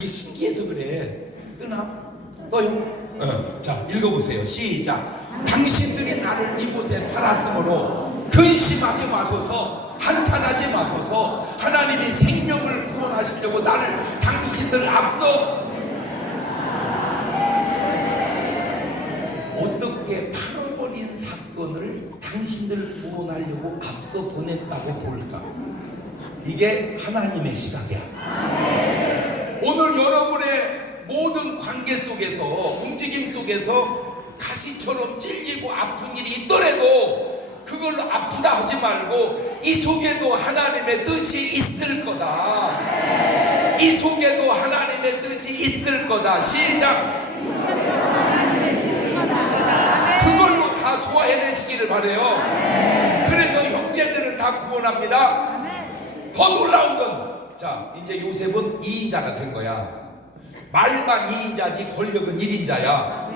이게 신기해서 그래. 뜨나? 떠요? 자, 읽어보세요. 시작. 당신들이 나를 이곳에 팔았으므로 근심하지 마소서, 한탄하지 마소서. 하나님이 생명을 구원하시려고 나를 당신들 앞서 어떻게 팔아버린 사건을 당신들 구원하려고 앞서 보냈다고 볼까? 이게 하나님의 시각이야. 오늘 여러분의 모든 관계 속에서, 움직임 속에서 가시처럼 찔리고 아픈 일이 있더라도 그걸로 아프다 하지 말고 이 속에도 하나님의 뜻이 있을 거다. 이 속에도 하나님의 뜻이 있을 거다. 시작. 그걸로 다 소화해내시기를 바라요. 그래서 형제들을 다 구원합니다. 더 놀라운 건, 자, 이제 요셉은 2인자가 된 거야. 말만 2인자지 권력은 1인자야.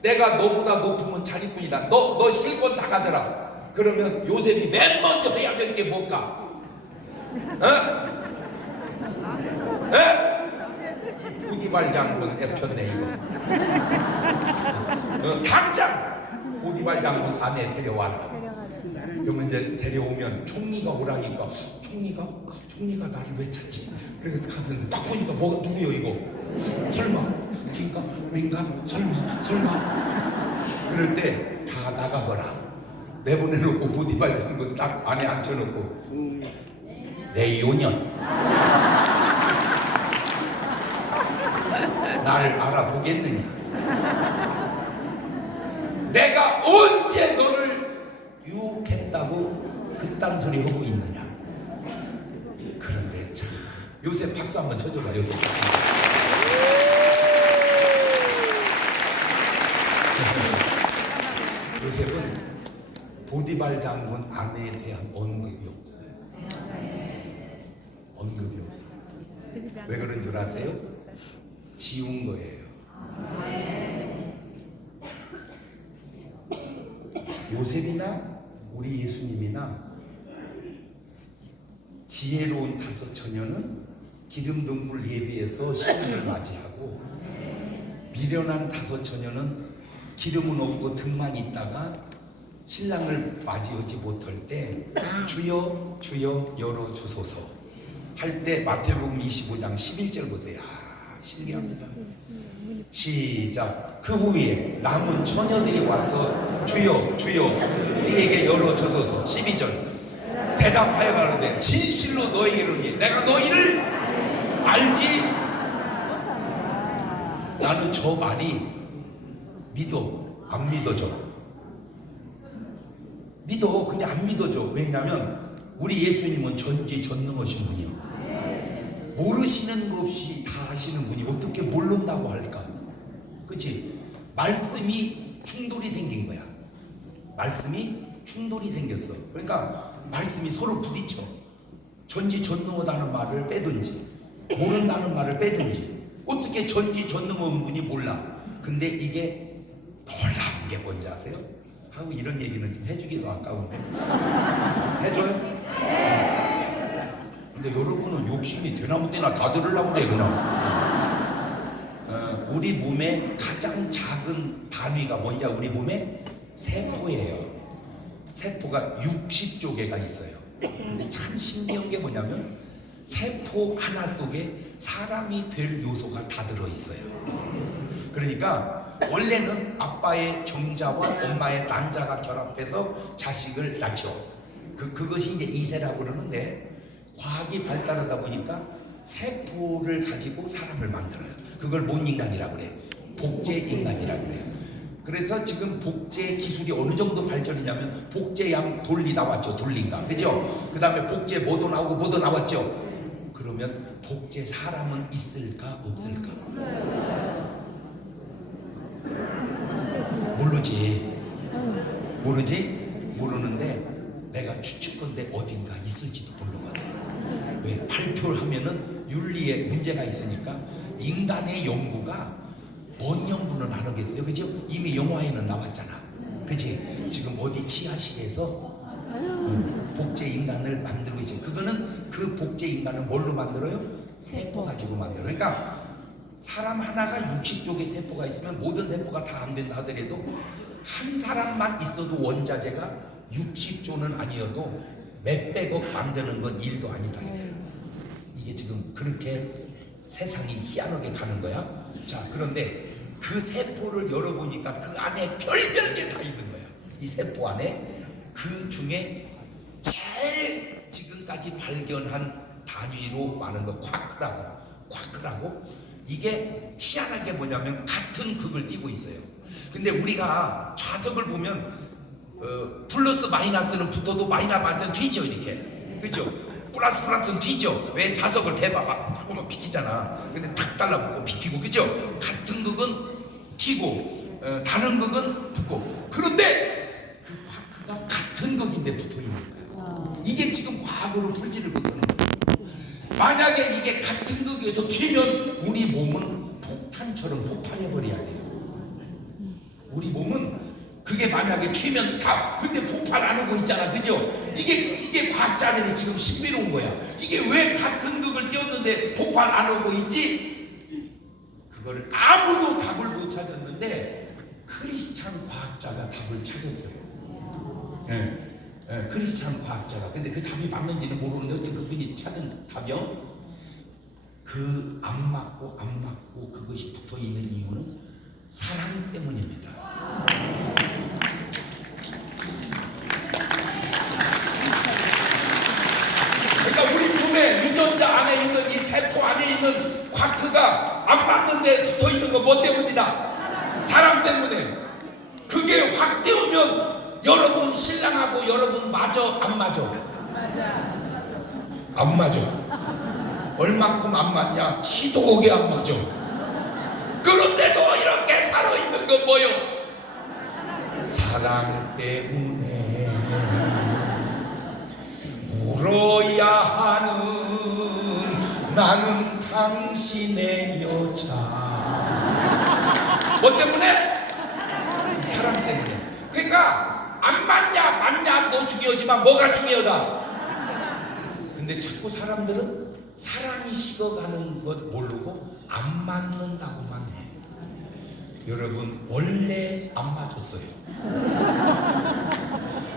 내가 너보다 높으면 자리뿐이다. 너 실권 다 가져라. 그러면 요셉이 맨 먼저 해야 될 게 뭘까? 이 보디발 장군 애폈네 이거. 당장 보디발 장군 안에 데려와라. 그러면 이제 데려오면 총리가 오라니까 총리가 나를 왜 찾지? 그래서 가서 딱 보니까 뭐가 누구요 이거? 설마 긴가 민가 설마 그럴 때 다 나가거라. 내보내놓고 보디발 장군 딱 안에 앉혀놓고 내 요년 나를 알아보겠느냐? 내가 언제 너를 유혹했다고 그딴 소리 하고 있느냐? 그런데 참, 요셉 박수 한번 쳐줘봐. 요셉 요셉은 보디발 장군 아내에 대한 언급이 없어요. 언급이 없어요. 왜 그런 줄 아세요? 지운 거예요. 요셉이나 우리 예수님이나 지혜로운 5 처녀는 기름 등불 예비해서 신랑을 맞이하고, 미련한 5 처녀는 기름은 없고 등만 있다가 신랑을 맞이하지 못할 때 주여 주여 열어 주소서 할 때 마태복음 25장 11절 보세요. 신기합니다. 시작. 그 후에 남은 처녀들이 와서 주여 주여 우리에게 열어주소서. 12절. 대답하여 가로되 진실로 너희에게 이르노니 내가 너희를 알지. 나는 저 말이 믿어 안 믿어져? 믿어. 근데 안 믿어져. 왜냐하면 우리 예수님은 전지전능하신 분이요. 모르시는 것 없이 다 아시는 분이 어떻게 모른다고 할까? 그치? 말씀이 충돌이 생긴 거야. 말씀이 충돌이 생겼어. 그러니까 말씀이 서로 부딪혀. 전지전능하다는 말을 빼든지 모른다는 말을 빼든지. 어떻게 전지전능한 분이 몰라? 근데 이게 놀라운 게 뭔지 아세요? 하고 이런 얘기는 좀 해주기도 아까운데 해줘요? 근데 여러분은 욕심이 되나무 떼나 다 들으려고 그래 그냥. 우리 몸의 가장 작은 단위가 뭔지 우리 몸에 세포예요. 세포가 60조 개가 있어요. 근데 참 신기한 게 뭐냐면 세포 하나 속에 사람이 될 요소가 다 들어있어요. 그러니까 원래는 아빠의 정자와 엄마의 난자가 결합해서 자식을 낳죠. 그것이 이제 이세라고 그러는데, 과학이 발달하다 보니까 세포를 가지고 사람을 만들어요. 그걸 뭔 인간이라고 그래? 복제 인간이라고 그래요. 그래서 지금 복제 기술이 어느 정도 발전이냐면 복제양 돌리 나왔죠. 돌린가, 그죠? 그 다음에 복제 뭐도 나오고 뭐도 나왔죠. 그러면 복제 사람은 있을까 없을까? 모르지? 모르는데 내가 추측건데 어딘가 있을지도 모르겠어요. 왜? 발표를 하면은 윤리에 문제가 있으니까. 인간의 연구가 뭔 연구는 안 하겠어요, 그죠? 이미 영화에는 나왔잖아, 그치? 지금 어디 지하실에서 복제 인간을 만들고 있어요. 그거는 그 복제 인간은 뭘로 만들어요? 세포 가지고 만들어요. 그러니까 사람 하나가 60쪽의 세포가 있으면 모든 세포가 다 안 된다 하더라도 한 사람만 있어도 원자재가 60조는 아니어도 몇백억 만드는 건 일도 아니다 이래요. 이게 지금 그렇게 세상이 희한하게 가는 거야. 자, 그런데 그 세포를 열어보니까 그 안에 별별 게 다 있는 거야. 이 세포 안에 그 중에 제일 지금까지 발견한 단위로 많은 거 쿼크라고 이게 희한하게 뭐냐면 같은 극을 띠고 있어요. 근데 우리가 자석을 보면 플러스 마이너스는 붙어도 마이너스는 뒤져 이렇게, 그죠? 플러스는 뒤져. 왜? 자석을 대봐 바꾸면 비키잖아. 근데 탁 달라붙고 비키고, 그죠? 같은 극은 튀고 다른 극은 붙고. 그런데 그 쿼크가 같은 극인데 붙어 있는 거야. 이게 지금 과학으로 풀지를 못하는 거예요. 만약에 이게 같은 극에서 튀면 우리 몸은 폭탄처럼 폭발해버려야 돼요. 우리 몸은 그게 만약에 튀면 다, 근데 폭발 안 하고 있잖아, 그죠? 이게 과학자들이 지금 신비로운 거야. 이게 왜 같은 극을 띄웠는데 폭발 안 하고 있지? 그걸 아무도 답을 못 찾았는데 크리스찬 과학자가 답을 찾았어요. 크리스찬 과학자가. 근데 그 답이 맞는지는 모르는데 어떤 그분이 찾은 답이요, 그 안 맞고 그것이 붙어 있는 이유는 사랑 때문입니다. 그러니까 우리 몸에 유전자 안에 있는 이 세포 안에 있는 쿼크가 안 맞는데 붙어 있는 건 뭐 때문이다? 사랑 때문에. 그게 확 띄우면 여러분 신랑하고 여러분 맞아 안 맞아? 안 맞아. 얼만큼 안 맞냐? 시도하게 안 맞아. 그런데도 이렇게 살아있는 건 뭐요? 사랑 때문에 울어야 하는 나는 당신의 여자. 뭐 때문에? 사랑 때문에. 그러니까 안 맞냐 너 중요하지만 뭐가 중요하다? 근데 자꾸 사람들은 사랑이 식어가는 것 모르고 안 맞는다고만 해. 여러분 원래 안 맞았어요.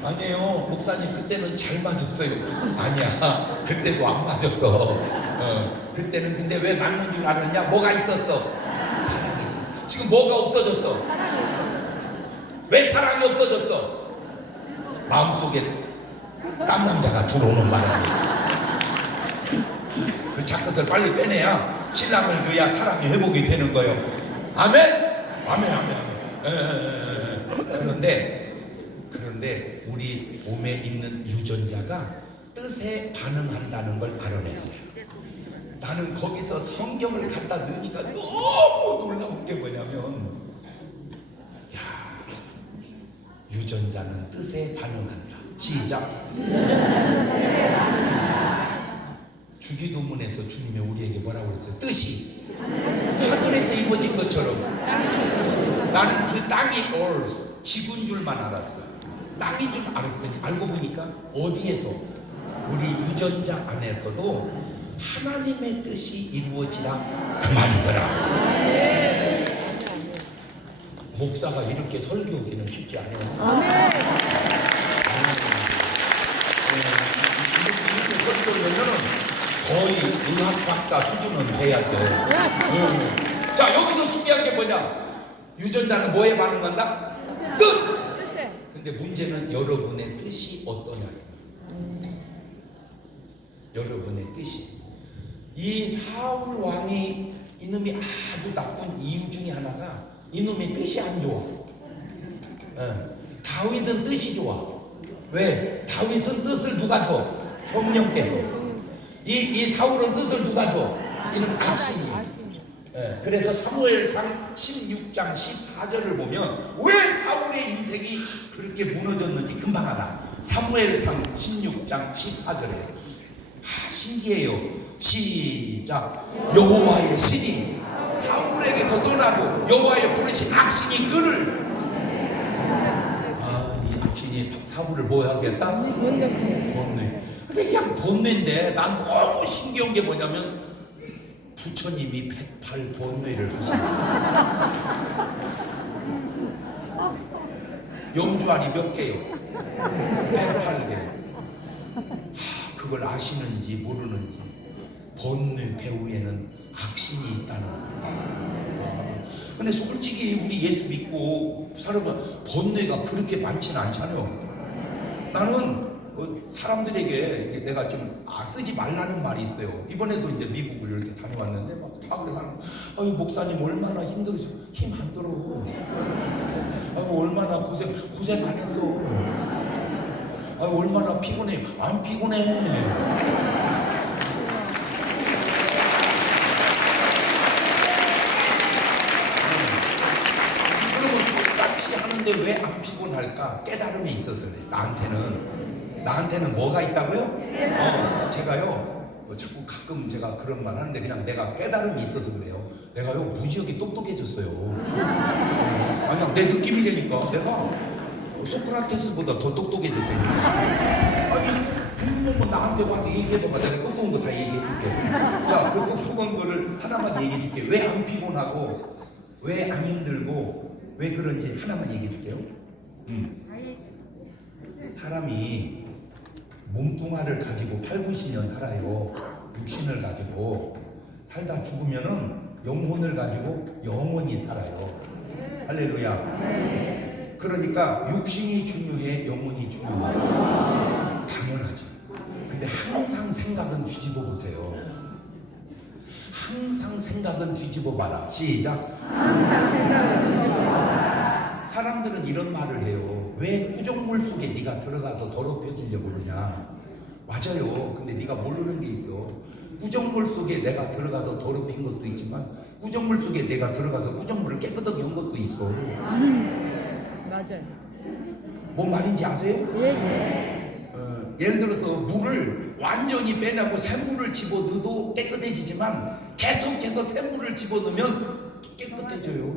아니에요 목사님, 그때는 잘 맞았어요. 아니야, 그때도 안 맞았어. 그때는. 근데 왜 맞는 줄 알았냐? 뭐가 있었어? 사랑이 있었어. 지금 뭐가 없어졌어? 왜 사랑이 없어졌어? 마음속에 깜남자가 들어오는 바람이지. 그 착것을 빨리 빼내야 신랑을 넣어야 사랑이 회복이 되는 거예요. 아멘? 아멘. 그런데 우리 몸에 있는 유전자가 뜻에 반응한다는 걸 알아냈어요. 나는 거기서 성경을 갖다 넣으니까 너무 놀라운 게 뭐냐면, 유전자는 뜻에 반응한다. 시작. 주기도문에서 주님이 우리에게 뭐라고 그랬어요? 뜻이 하늘에서 이루어진 것처럼. 나는 그 땅이 earth, 지구인 줄만 알았어. 땅인 줄 알았더니 알고 보니까 어디에서? 우리 유전자 안에서도 하나님의 뜻이 이루어지라 그 말이더라. 목사가 이렇게 설교하기는 쉽지 않아요. 이렇게 설교하려면 거의 의학 박사 수준은 돼야 돼. 자, 여기서 중요한 게 뭐냐? 유전자는 뭐에 반응한다? 뜻! 근데 문제는 여러분의 뜻이 어떠냐. 여러분의 뜻이. 이 사울 왕이 이놈이 아주 나쁜 이유 중에 하나가 이놈의 뜻이 안 좋아. 다윗은 뜻이 좋아. 왜? 다윗은 뜻을 누가 줘? 성령께서. 이 사울은 뜻을 누가 줘? 이는 악신이. 그래서 사무엘상 16장 14절을 보면 왜 사울의 인생이 그렇게 무너졌는지 금방 알아. 사무엘상 16장 14절에 신기해요. 시작. 여호와의 신이 사울에게서 떠나고 여호와의 부르신 악신이 그를, 이 악신이 사울을 뭐 하겠다? 번뇌. 근데 그냥 번뇌인데 난 너무 신기한 게 뭐냐면 부처님이 할 번뇌를 하신다. 영주안이 몇 개요? 108개. 그걸 아시는지 모르는지 번뇌 배후에는 악신이 있다는 거예요. 근데 솔직히 우리 예수 믿고 살아보면 번뇌가 그렇게 많지는 않잖아요. 나는 사람들에게 내가 좀 쓰지 말라는 말이 있어요. 이번에도 이제 미국을 이렇게 다녀왔는데 막 다 그래 하는 아유 목사님 얼마나 힘들으셔. 힘 안 들어. 아유 얼마나 고생 안 했어. 아유 얼마나 피곤해. 안 피곤해. 그러면 똑같이 하는데 왜 안 피곤할까? 깨달음이 있어서 그래. 나한테는 뭐가 있다고요? 제가요 자꾸 가끔 제가 그런 말 하는데 그냥 내가 깨달음이 있어서 그래요. 내가요 무지하게 똑똑해졌어요. 아니야 내 느낌이라니까. 내가 소크라테스보다 더 똑똑해졌더니. 아니 궁금하면 나한테 와서 얘기해봐봐. 내가 똑똑한 거 다 얘기해줄게. 자, 그 똑똑한 거를 하나만 얘기해줄게. 왜 안 피곤하고 왜 안 힘들고 왜 그런지 하나만 얘기해줄게요. 사람이 몸뚱아를 가지고 8, 90년 살아요. 육신을 가지고 살다 죽으면은 영혼을 가지고 영원히 살아요. 할렐루야. 그러니까 육신이 중요해, 영혼이 중요해. 당연하지. 근데 항상 생각은 뒤집어 보세요. 항상 생각은 뒤집어 봐라. 시작. 항상 생각은 뒤집어 봐라. 사람들은 이런 말을 해요. 왜 구정물 속에 네가 들어가서 더럽혀지려고 그러냐. 맞아요. 근데 네가 모르는 게 있어. 구정물 속에 내가 들어가서 더럽힌 것도 있지만 구정물 속에 내가 들어가서 구정물을 깨끗하게 한 것도 있어. 맞아요. 뭔 말인지 아세요? 예. 예를 들어서 물을 완전히 빼내고 샘물을 집어넣어도 깨끗해지지만 계속해서 샘물을 집어넣으면 깨끗해져요.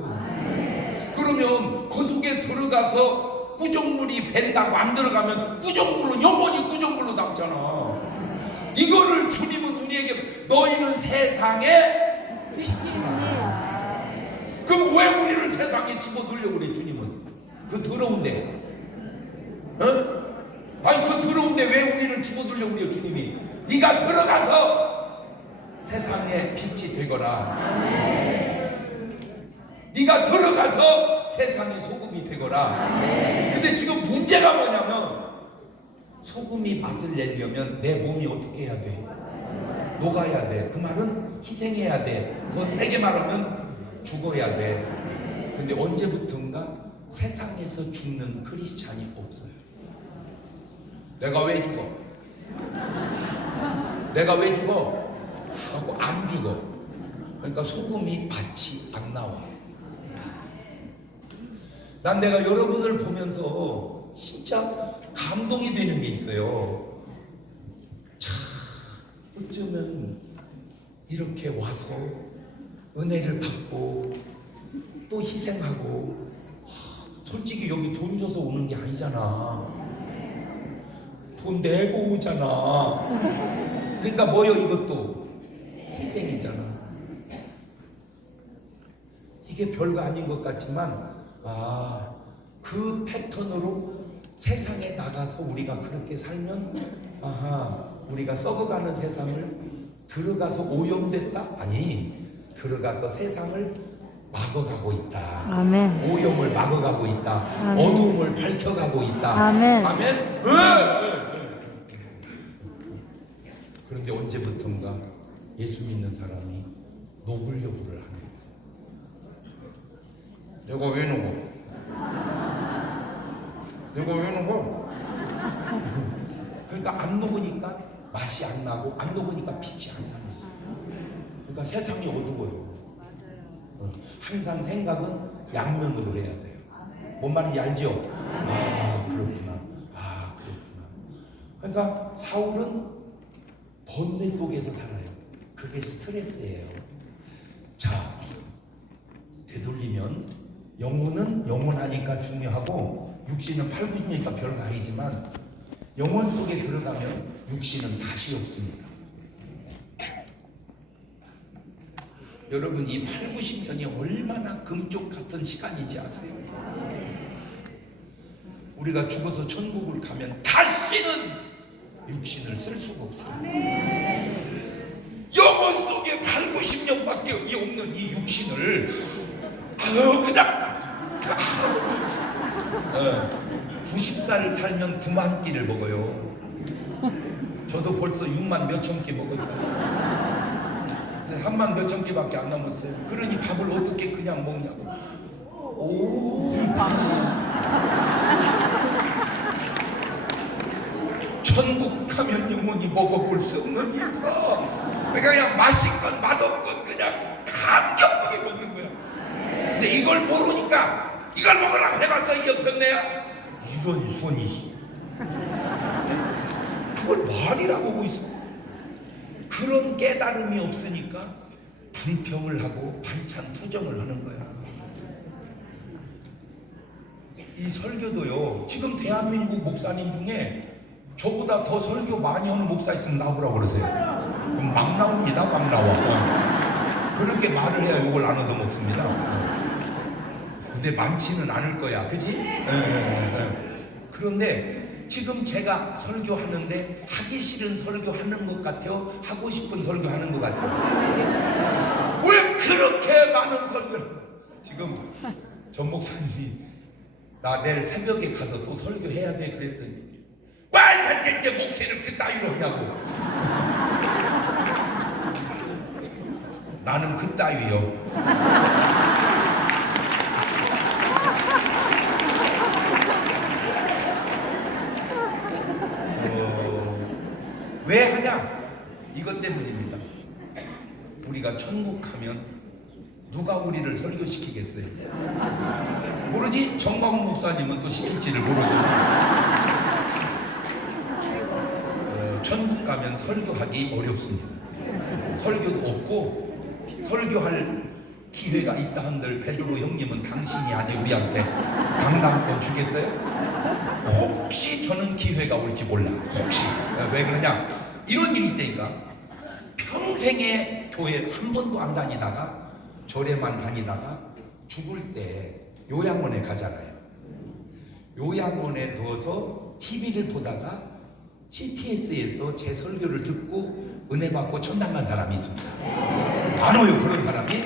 그러면 그 속에 들어가서 구정물이 밴다고 안 들어가면 구정물은 영원히 구정물로 남잖아. 이거를 주님은 우리에게 너희는 세상의 빛이라. 그럼 왜 우리를 세상에 집어넣으려고 그래 주님은? 그 더러운데 아니 그 더러운데 왜 우리를 집어넣으려고 그래요 주님이? 네가 들어가서 세상의 빛이 되거라. 네가 들어가서 세상의 소금이 되거라. 근데 지금 문제가 뭐냐면 소금이 맛을 내려면 내 몸이 어떻게 해야 돼? 녹아야 돼. 그 말은 희생해야 돼. 더 세게 말하면 죽어야 돼. 근데 언제부턴가 세상에서 죽는 크리스찬이 없어요. 내가 왜 죽어? 내가 왜 죽어? 그래갖고 안 죽어. 그러니까 소금이 맛이 안 나와. 난 내가 여러분을 보면서 진짜 감동이 되는 게 있어요. 참 어쩌면 이렇게 와서 은혜를 받고 또 희생하고 솔직히 여기 돈 줘서 오는 게 아니잖아. 돈 내고 오잖아. 그러니까 뭐요 이것도 희생이잖아. 이게 별거 아닌 것 같지만 그 패턴으로 세상에 나가서 우리가 그렇게 살면 우리가 썩어가는 세상을 들어가서 오염됐다? 아니 들어가서 세상을 막아가고 있다. 아멘. 오염을 막아가고 있다. 아멘. 어두움을 밝혀가고 있다. 아멘. 아멘. 그런데 언제부턴가 예수 믿는 사람이 녹으려고를 하네. 내가 왜 녹어? 내가 왜 녹어? 그러니까 안 녹으니까 맛이 안 나고 안 녹으니까 빛이 안 나는 거예요. 그러니까 세상이 어두워요. 항상 생각은 양면으로 해야 돼요. 뭔 말인지 알죠? 그렇구나. 그렇구나. 그러니까 사울은 번뇌 속에서 살아요. 그게 스트레스예요. 자, 되돌리면 영혼은 영원하니까 중요하고 육신은 8, 90이니까 별거 아니지만 영혼 속에 들어가면 육신은 다시 없습니다. 여러분 이 8, 90년이 얼마나 금쪽 같은 시간인지 아세요? 우리가 죽어서 천국을 가면 다시는 육신을 쓸 수가 없어요. 영혼 속에 8, 90년밖에 없는 이 육신을 그냥 90살 살면 9만 끼를 먹어요. 저도 벌써 6만 몇천 끼 먹었어요. 3만 몇천 끼밖에 안 남았어요. 그러니 밥을 어떻게 그냥 먹냐고. 오, 천국 가면 영원히 먹어볼 수 없는 이파. 그냥 맛있건 맛없건 그냥 감격 속에 먹는 거야. 근데 이걸 모르니까 이걸 먹으라고 해봤어 이 옆편네야. 이런 손이 그걸 말이라고 하고 있어. 그런 깨달음이 없으니까 분평을 하고 반찬 투정을 하는 거야. 이 설교도요, 지금 대한민국 목사님 중에 저보다 더 설교 많이 하는 목사 있으면 나오라고 그러세요. 그럼 막 나옵니다. 막 나와. 그렇게 말을 해야 욕을 안 얻어먹습니다. 근데 많지는 않을 거야. 그지? 그런데 지금 제가 설교하는데 하기 싫은 설교하는 것 같아요? 하고 싶은 설교하는 것 같아요? 왜 그렇게 많은 설교를? 지금 전 목사님이 나 내일 새벽에 가서 또 설교해야 돼 그랬더니 왜 대체 목회를 그 따위로 하냐고. 나는 그 따위요. 왜 하냐? 이것 때문입니다. 우리가 천국 가면 누가 우리를 설교시키겠어요? 모르지? 정광훈 목사님은 또 시킬지를 모르죠. 천국 가면 설교하기 어렵습니다. 설교도 없고 설교할 기회가 있다 한들 베드로 형님은 당신이 아직 우리한테 강당권 주겠어요? 혹시 저는 기회가 올지 몰라. 혹시. 왜 그러냐? 이런 일이 있다니까. 평생에 교회 한 번도 안 다니다가 절에만 다니다가 죽을 때 요양원에 가잖아요. 요양원에 누워서 TV를 보다가 CTS에서 제 설교를 듣고 은혜 받고 천당 간 사람이 있습니다. 많아요 그런 사람이.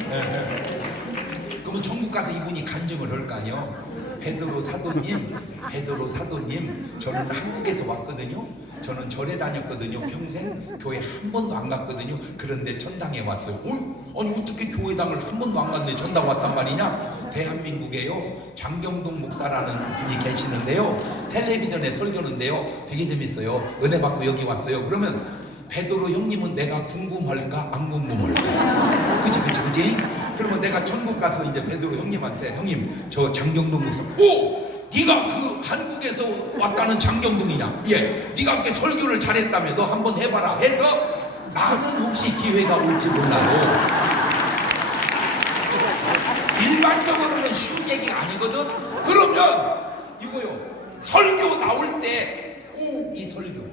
그러면 천국 가서 이분이 간증을 할 거 아니에요. 베드로 사도님, 저는 한국에서 왔거든요. 저는 절에 다녔거든요. 평생 교회 한 번도 안 갔거든요. 그런데 천당에 왔어요. 아니 어떻게 교회당을 한 번도 안 갔는데 천당 왔단 말이냐? 대한민국에요 장경동 목사라는 분이 계시는데요. 텔레비전에 설교는데요. 되게 재밌어요. 은혜 받고 여기 왔어요. 그러면 베드로 형님은 내가 궁금할까 안 궁금할까? 그치? 그러면 내가 천국 가서 이제 베드로 형님한테 형님 저 장경동 목사 네가 그 한국에서 왔다는 장경동이냐? 예. 네가 이렇게 설교를 잘했다며 너 한번 해봐라 해서 나는 혹시 기회가 올지 몰라도 일반적으로는 쉬운 얘기가 아니거든. 그러면 이거요 설교 나올 때 이 설교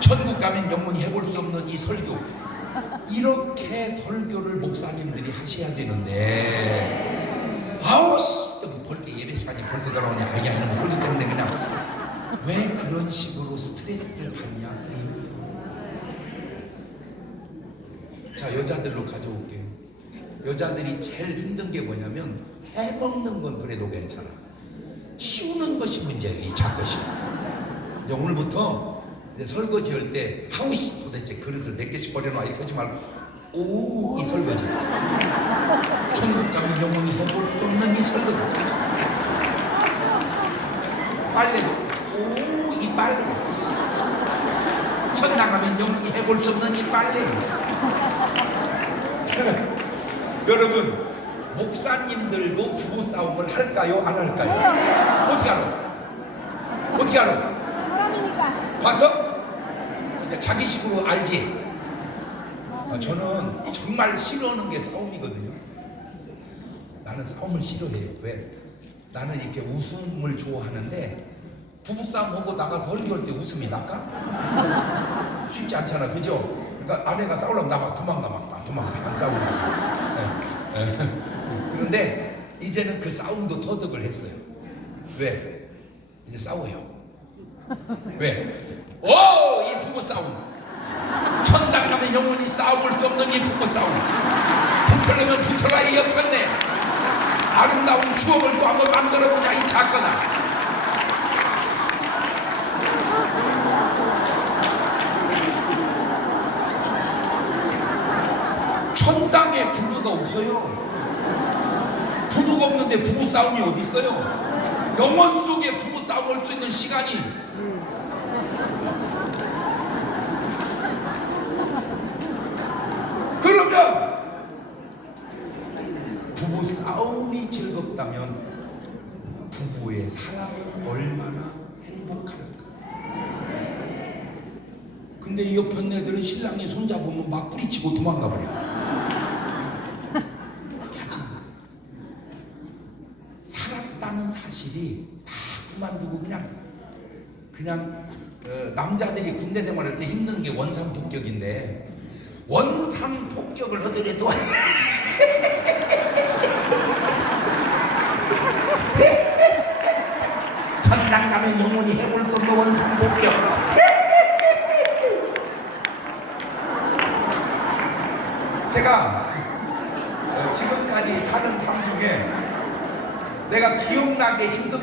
천국 가면 영원히 해볼 수 없는 이 설교 이렇게 설교를 목사님들이 하셔야 되는데 벌써 예배 시간이 벌써 돌아오냐 아니야 이런 설교 때문에 그냥 왜 그런 식으로 스트레스를 받냐 그 얘기예요. 자 여자들로 가져올게요. 여자들이 제일 힘든 게 뭐냐면 해먹는 건 그래도 괜찮아. 치우는 것이 문제예요. 이 작것이. 오늘부터 설거지 할 때 도대체 그릇을 몇 개씩 버려놔 이렇게 하지 말고 이 설거지. 천국 가면 영원히 해볼 수 없는 이 설거지. 빨래도 이 빨래. 천당 가면 영원히 해볼 수 없는 이 빨래. 여러분 목사님들도 부부싸움을 할까요? 안 할까요? 어떻게 알아? 봐서? 이제 자기 식으로 알지? 저는 정말 싫어하는 게 싸움이거든요. 나는 싸움을 싫어해요. 왜? 나는 이렇게 웃음을 좋아하는데 부부싸움하고 나가서 설교할 때 웃음이 날까? 쉽지 않잖아. 그죠? 그러니까 아내가 싸우려면 나 막 도망가 막 도망가. 안 싸우고. 그런데 이제는 그 싸움도 터득을 했어요. 왜? 이제 싸워요. 왜? 이 부부 싸움. 천당 가면 영원히 싸울 수 없는 이 부부 싸움. 붙으려면 붙어라 이 옆편네. 아름다운 추억을 또 한번 만들어보자 이 작거나. 천당에 부부가 없어요. 부부가 없는데 부부 싸움이 어디 있어요? 영원 속에 부부 싸움을 할 수 있는 시간이. 그러면 부부 싸움이 즐겁다면 부부의 사랑은 얼마나 행복할까? 근데 이 옆편 애들은 신랑이 손잡으면 막 뿌리치고 도망가 버려. 그게 하지 마세요. 살았다는 사실이 다 그만두고 그냥 남자들이 군대 생활할 때 힘든 게 원산폭격인데, 원산폭격을 하더라도 천당 가면 영원히 해볼 수 없는 원산폭격. 제가 지금까지 사는 삶 중에 내가 기억나게 힘든